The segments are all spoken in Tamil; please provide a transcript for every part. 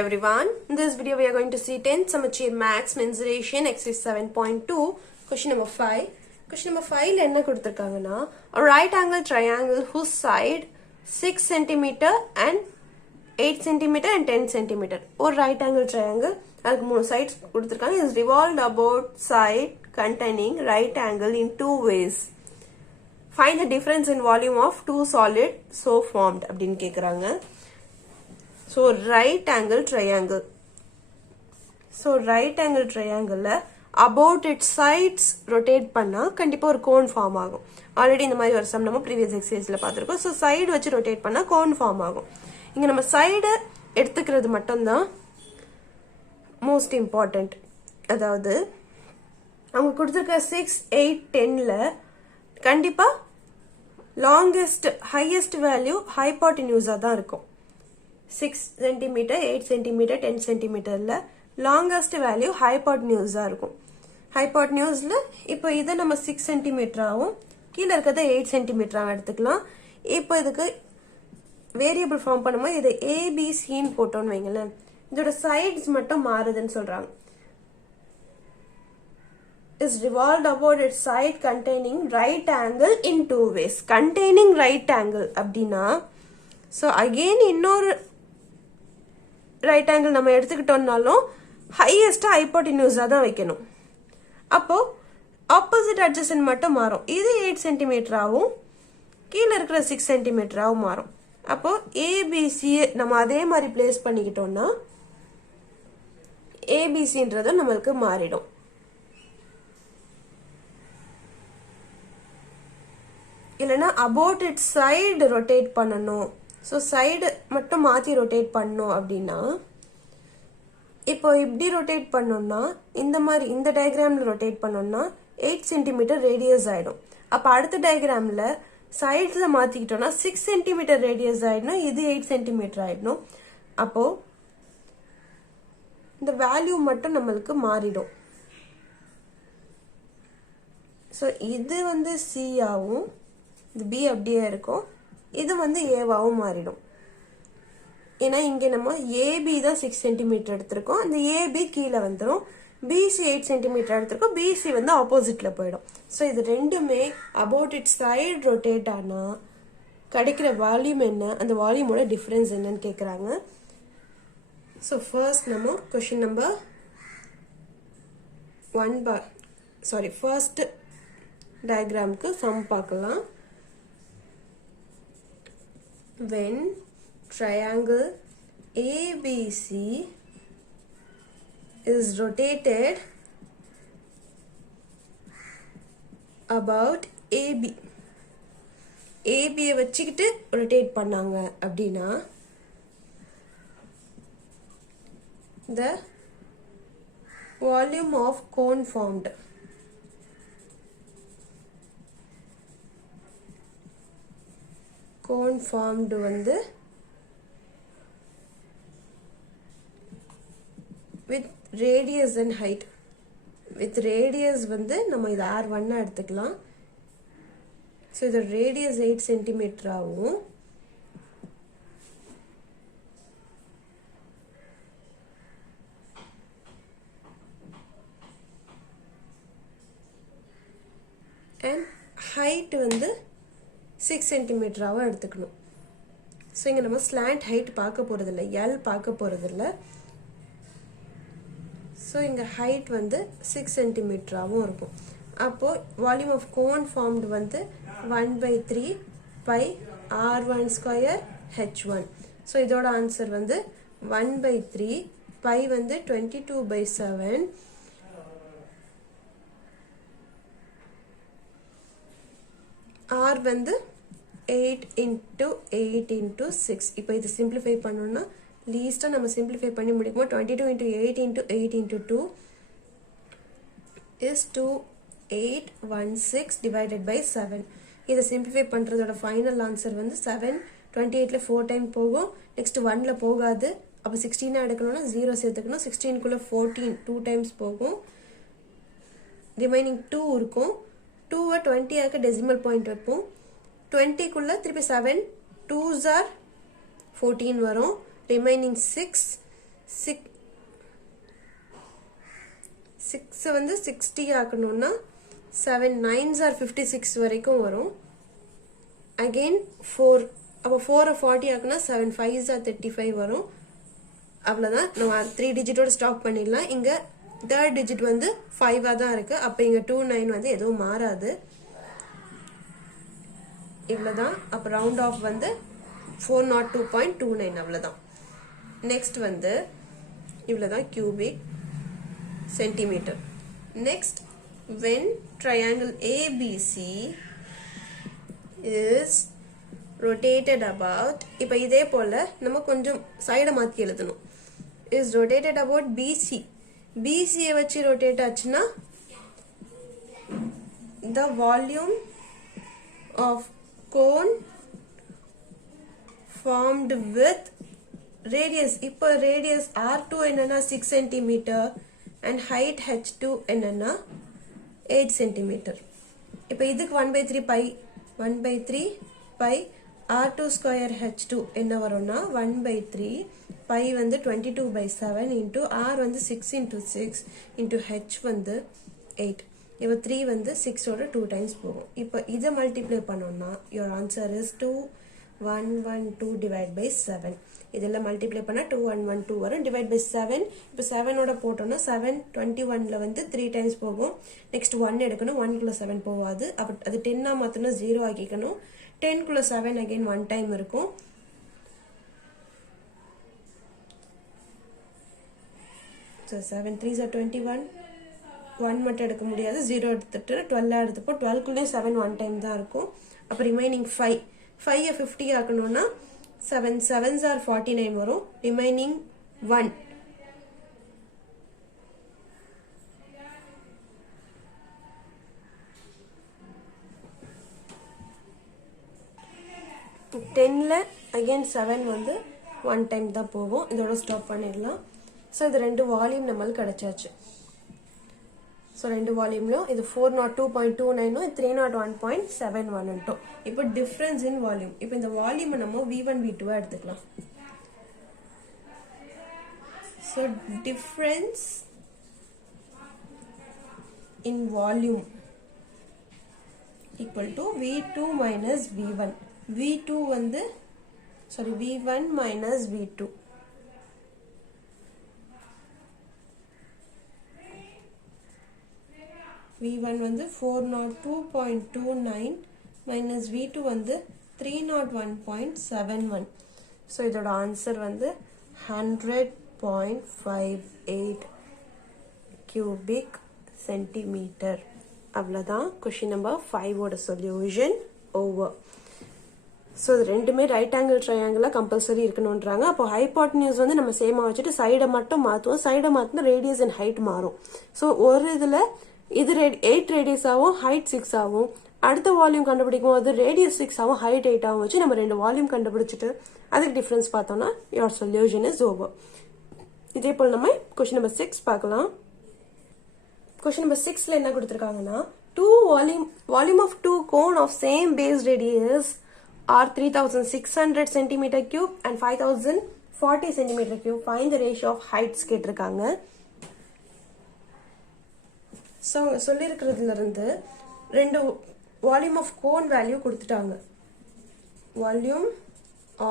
everyone. In this video we are going to see 10th Samachir Max Mensuration exercise 7.2 question number 5. Question number 5 la enna kuduthirukanga a right angle triangle whose side 6 cm and 8 cm and 10 cm or right angle triangle adukku moonu sides kuduthirukanga is revolved about side containing right angle in two ways. Find the difference in volume of two solid so formed அப்படினு கேக்குறாங்க. So right angle triangle. So right angle triangle about its sides rotate பண்ணா கண்டிப்பா ஒரு cone form ஆகும். ஆல்ரெடி இந்த மாதிரி ஒரு சம் நம்ம previous exerciseல பார்த்திருக்கோம். So side வச்சு rotate பண்ணா cone form ஆகும். இங்க நம்ம side எடுத்துக்கிறது மட்டும்தான் most important. அதாவது அவங்க கொடுத்திருக்க 6, 8, 10ல கண்டிப்பா longest highest value hypotenuse தான் இருக்கும். 6 cm, 8 cm, 10 cm ல longest value hypotenuse இருக்கும். hypotenuseல இப்போ இத நம்ம 6 cm ஆவும் கீழ இருக்கத 8 cm ஆவும் எடுத்துக்கலாம். இப்போ இதுக்கு வேரியபிள் ஃபார்ம் பண்ணும்போது இது ABC ன்னு போட்டோம்னு வைங்களேன். இதோட sides மட்டும் மாறுதுன்னு சொல்றாங்க. is revolved about its side containing right angle in two ways. Containing right angle அப்படின்னா so again இன்னொரு right angle நம்ம எடுத்துக்கிட்டோம்னாலும் highest hypotenuse தான் வைக்கணும். அப்போ opposite adjacent மட்டும் மாறும். இது 8 cm ஆவும் கீழ இருக்கிற 6 cm ஆவும் மாறும். அப்போ ABC நம்ம அதே மாதிரி பிளேஸ் பண்ணிக்கிட்டோம்னா ABCன்றது நமக்கு மாறிடும். இல்லனா about its side rotate பண்ணனும். So side மட்டும் மாத்தி rotate பண்ணனும் அப்படினா இப்போ இப்படி rotate பண்ணோம்னா இந்த மாதிரி இந்த டயகிராம்ல rotate பண்ணோம்னா 8 cm radius ஆயிடும். அப்ப அடுத்த டயகிராம்ல sides மாத்திக்கிட்டோம்னா 6 cm radius ஆயிடும். இது 8 cm ஆயிடும். அப்போ இந்த வேல்யூ மட்டும் நமக்கு மாறிடும். So இது வந்து C ஆவும் இது B அப்படியே இருக்கும். இது வந்து A வாவும் மாறிடும். ஏன்னா இங்க நம்ம AB தான் 6 cm எடுத்திருக்கோம். அந்த AB கீழ வந்துரும். BC 8 cm எடுத்திருக்கோம். BC வந்து ஆப்போசிட்ல போயிடும். சோ இது ரெண்டுமே about its side rotate ஆனா கிடைக்கிற வால்யூம் என்ன, அந்த வால்யூமோட டிஃபரன்ஸ் என்னன்னு கேக்குறாங்க. சோ ஃபர்ஸ்ட் நம்ம क्वेश्चन நம்பர் 1 ஃபர்ஸ்ட் டயகிராம்க்கு சம் பார்க்கலாம். When triangle ABC is rotated about AB வச்சுக்கிட்டு rotate பண்ணாங்க அப்படின்னா the volume of cone formed வந்து with radius and height. with radius வந்து நம்ம இது R1 எடுத்துக்கலாம். so the radius 8 cm ஆகும். and height வந்து 6 cm ஆவா எடுத்துக்கணும். சோ இங்க நம்ம slant height பார்க்க போறது இல்ல, L பார்க்க போறது இல்ல. சோ இங்க height வந்து 6 cm ஆவும் இருக்கும். அப்போ volume of cone formed வந்து 1/3 pi r1 square h1. So இதோட ஆன்சர் வந்து 1/3 pi வந்து 22/7 R வந்து 8 into 8 into 6. இப்போ இது simplify பண்ணோம்னா least நம்ம simplify பண்ணி முடிக்கும்போது 22 into 8 into 8 into 2 is 2816 divided by 7. இதை simplify பண்றதோட final answer வந்து 7. 28ல 4 time போகும். next 1ல போகாது. அப்ப 16 எடுக்கணும்னா 0 சேர்த்துக்கணும். 16 குள்ள 14 2 times போகும். remaining 2 இருக்கும். 2 20 ஆக்க decimal point வைப்போம். 20 குள்ள திருப்பி 7 2s are 14 வரும். remaining 6 6 வந்து 60 ஆக்கணும்னா 7 9s are 56 வரைக்கும் வரும். again 4 அப்போ 4 40 ஆக்குனா 7 5s are 35 வரும். அவ்வளவுதான். நம்ம 3 டிஜிட்டோட ஸ்டாப் பண்ணிடலாம். இங்க தேர்ட் டிஜிட் வந்து 5 தான் இருக்கு. அப்ப இங்க 29 வந்து எதுவும் மாறாது. இவ்வளவுதான். அப்ப ரவுண்ட் ஆஃப் வந்து 402.29 அவ்வளவுதான். நெக்ஸ்ட் வந்து இவ்வளவுதான் cubic centimeter. Next, when triangle ABC is rotated about, இப்ப இதே போல நம்ம கொஞ்சம் சைட மாத்தி எழுதணும். is rotated about BC. BC வச்சு rotate ஆச்சுன்னா the volume of cone formed with radius. இப்போ radius R2 என்னன்னா 6 cm and height H2 என்னன்னா 8 cm. இப்போ இதுக்கு 1/3 pi 1/3 pi R2 square H2 என்ன வரும்னா 1/3 pi வந்து 22/7 into R வந்து 6 into 6 into H வந்து 8. இப்போ 3 வந்து 6 ஓட 2 times போகும். இப்போ இதை மல்டிப்ளை பண்ணோம்னா your answer is 2112 divided by 7. இதெல்லாம் மல்டிப்ளை பண்ணா 2112 வரும். Divide by 7. இப்போ 7 ஓட போட்டோம்னா 7 21ல வந்து 3 times போகும். நெக்ஸ்ட் 1 எடுக்கணும். 1 குள்ள 7 போகாது. அப்ப அது 10 ஆ மாத்தணும் 0 ஆக்கிக்கணும். 10 குள்ள 7 again 1 time இருக்கும். So 7 3s are 21. 1 மட்டும் எடுக்க முடியாது. 0 எடுத்துட்டு 12 எடுத்துப்போ 12 குள்ளே 7 1 time தான் இருக்கும். அப்ப ரிமைனிங் 5. 5 50 ஆக்கணும்னா 7 7s are 49 வரும். ரிமைனிங் 1. டென்ல அகைன் 7 வந்து 1 டைம் தான் போகும். இதோட ஸ்டாப் பண்ணிடலாம். ஸோ இது ரெண்டு வால்யூம் நம்மளுக்கு கிடைச்சாச்சு. ஸோ ரெண்டு வால்யூம்லையும் இது 402.29 301.71. இப்போ டிஃப்ரென்ஸ் இன் வால்யூம். இப்போ இந்த வால்யூமை நம்ம V1 V2 எடுத்துக்கலாம். So difference in volume equal to V2 minus V1. V2 வந்து sorry V1 minus V2. V1 வந்து 402.29 minus V2 வந்து 301.71. ஸோ இதோட ஆன்சர் வந்து 100.58 cubic centimeter. அவ்வளோதான். கொஷின் நம்பர் 5ஓட சொல்யூஷன் ஓவர். ஸோ இது ரெண்டுமே ரைட் ஆங்கிள் ட்ரையாங்கிளாக கம்பல்சரி இருக்கணுன்றாங்க. அப்போ ஹைபாட்னியூஸ் வந்து நம்ம சேமாக வச்சுட்டு சைடை மட்டும் மாற்றுவோம். சைடை மாற்றினா ரேடியஸ் அண்ட் ஹைட் மாறும். ஸோ ஒரு இதில் இது 8 ரேடியஸ் ஆகும், ஹைட் 6 ஆகும். அடுத்த வால்யூம் கண்டுபிடிக்கும் போது ரேடியஸ் 6 ஆகும், ஹைட் 8 ஆகும் வச்சு நம்ம ரெண்டு வால்யூம் கண்டுபிடிச்சிட்டு அதுக்கு டிஃபரன்ஸ் பார்த்தோம்னா யோர் சொல்யூஷன் இஸ் ஓவர். இதே போல் நம்ம கொஸ்டின் நம்பர் 6 பார்க்கலாம். கொஸ்டின் நம்பர் 6ல என்ன கொடுத்துருக்காங்கன்னா volume of two cone of same base radius are 3600 centimeter cube and 5040 centimeter cube. Find the ratio of heights கேட்டிருக்காங்க. ஸோ சொல்லியிருக்கிறதுல இருந்து ரெண்டு வால்யூம் ஆஃப் கோன் வேல்யூ கொடுத்துட்டாங்க. Volume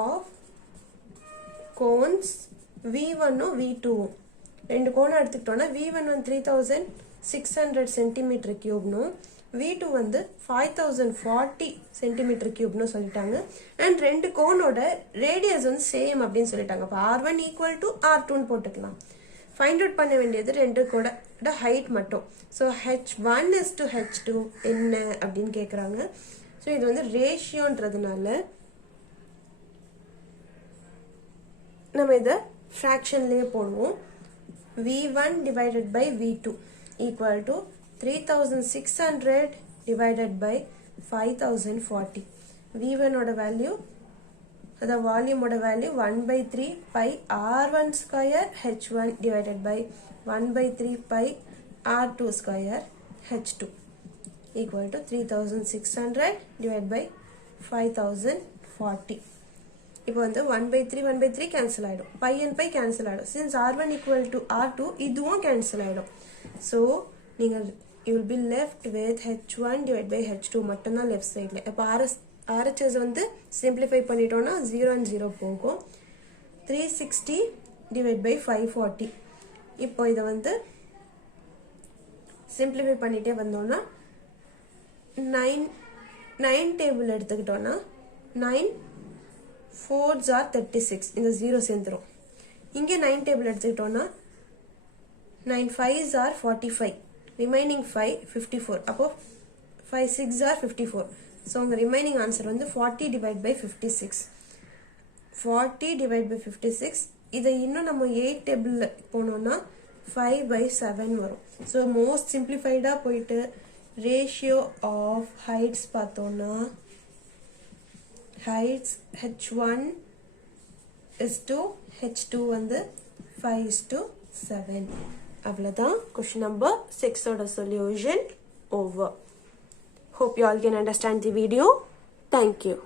of cones V1 V2 ரெண்டு கோனை எடுத்துக்கிட்டோம்னா V1 வந்து 3600 சென்டிமீட்டர் கியூப்னும் V2 வந்து 5040 சென்டிமீட்டர் கியூப்னு சொல்லிட்டாங்க. அண்ட் ரெண்டு கோனோட ரேடியஸ் வந்து சேம் அப்படின்னு சொல்லிட்டாங்க. அப்போ R1 ஈக்குவல் டு R2 போட்டுக்கலாம். ஃபைண்ட் அவுட் பண்ண வேண்டியது ரெண்டு கூட ஹைட் மட்டும். So H1 is to H2 என்ன அப்படின்னு கேட்குறாங்க. ஸோ இது வந்து ரேஷியோன்றதுனால நம்ம இதை ஃப்ராக்ஷன்லேயே போடுவோம். V1 divided by V2 equal to 3600 divided by 5040. V1 ஓட value the volume oda value 1/3 pi R1 square H1 divided by 1/3 pi R2 square H2 equal to 3600 divided by 5040. இப்போ வந்து 1/3 கேன்சல் ஆகிடும், பை அண்ட் பை கேன்சல் ஆகிடும். Since R1 equal to R2 இதுவும் கேன்சல் ஆகிடும். ஸோ நீங்கள் you will be left with H1 divide by H2 மட்டும்தான் லெஃப்ட் சைடில். இப்போ RHS வந்து சிம்பிளிஃபை பண்ணிட்டோன்னா 0 and 0 போகும். 360 டிவைட் பை 540. இப்போ இதை வந்து சிம்பிளிஃபை பண்ணிகிட்டே வந்தோன்னா 9 டேபிள் எடுத்துக்கிட்டோன்னா 9 4s are 36. இந்த 0 சேர்ந்துரும். இங்கே 9 டேபிள் எடுத்துக்கிட்டோன்னா 9 5s are 45. ரிமைனிங் 5 54. அப்போ 5 6s are 54. ஸோ உங்கள் ரிமைனிங் ஆன்சர் வந்து 40 டிவைட் பை 56. 40 divide by 56. இதை இன்னும் நம்ம 8 டேபிள் போனோம்னா 5/7 வரும். ஸோ மோஸ்ட் சிம்பிளிஃபைடாக போயிட்டு ரேஷியோ ஆஃப் ஹைட்ஸ் பார்த்தோன்னா heights H1 is to H2 வந்து 5:7. அவ்வளோதான் question number 6 ஓட solution over. Hope you all can understand the video. Thank you.